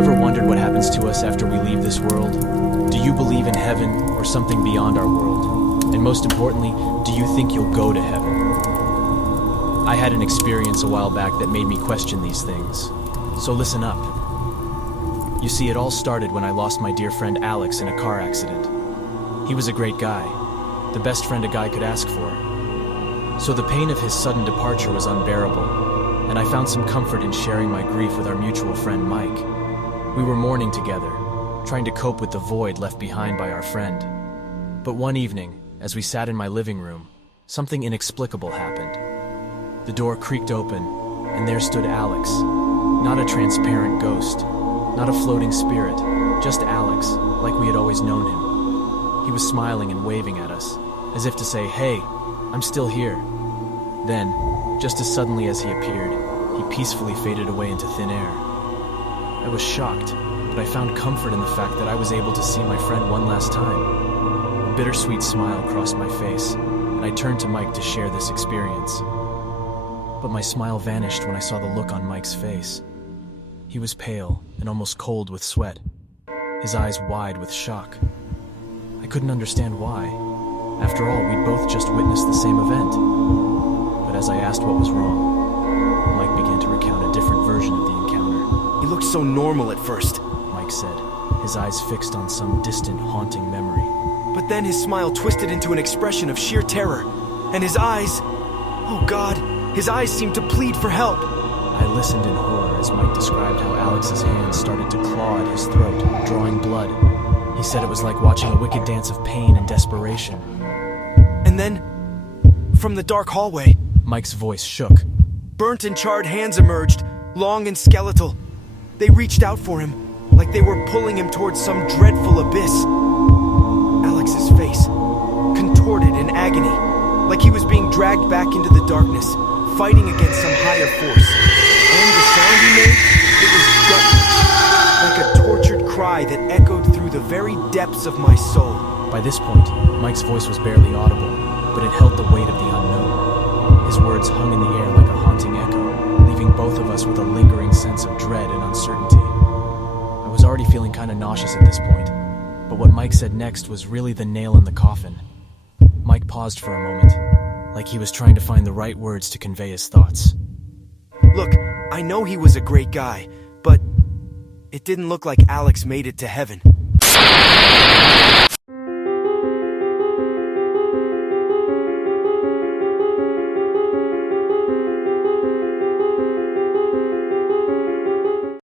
ever wondered what happens to us after we leave this world? Do you believe in heaven or something beyond our world? And most importantly, do you think you'll go to heaven? I had an experience a while back that made me question these things. So listen up. You see, it all started when I lost my dear friend Alex in a car accident. He was a great guy, the best friend a guy could ask for. So the pain of his sudden departure was unbearable, and I found some comfort in sharing my grief with our mutual friend Mike. We were mourning together, trying to cope with the void left behind by our friend. But one evening, as we sat in my living room, something inexplicable happened. The door creaked open, and there stood Alex. Not a transparent ghost, not a floating spirit, just Alex, like we had always known him. He was smiling and waving at us, as if to say, "Hey, I'm still here." Then, just as suddenly as he appeared, he peacefully faded away into thin air. I was shocked, but I found comfort in the fact that I was able to see my friend one last time. A bittersweet smile crossed my face, and I turned to Mike to share this experience. But my smile vanished when I saw the look on Mike's face. He was pale and almost cold with sweat, his eyes wide with shock. I couldn't understand why. After all, we'd both just witnessed the same event. But as I asked what was wrong, Mike began to recount a different version of the encounter. He looked so normal at first, Mike said, his eyes fixed on some distant, haunting memory. but then his smile twisted into an expression of sheer terror, and his eyes, oh God, his eyes seemed to plead for help. I listened in horror as Mike described how Alex's hands started to claw at his throat, drawing blood. He said it was like watching a wicked dance of pain and desperation. And then, from the dark hallway, Mike's voice shook. burnt and charred hands emerged, long and skeletal. They reached out for him, like they were pulling him towards some dreadful abyss. Alex's face, contorted in agony, like he was being dragged back into the darkness, fighting against some higher force. And the sound he made, it was gut-wrenching, like a tortured cry that echoed through the very depths of my soul. By this point, Mike's voice was barely audible, but it held the weight of the unknown. His words hung in the air like a haunting echo, leaving both of us with a lingering sense of dread and uncertainty. I was already feeling kind of nauseous at this point, but what Mike said next was really the nail in the coffin. Mike paused for a moment, like he was trying to find the right words to convey his thoughts. Look, I know he was a great guy, but it didn't look like Alex made it to heaven.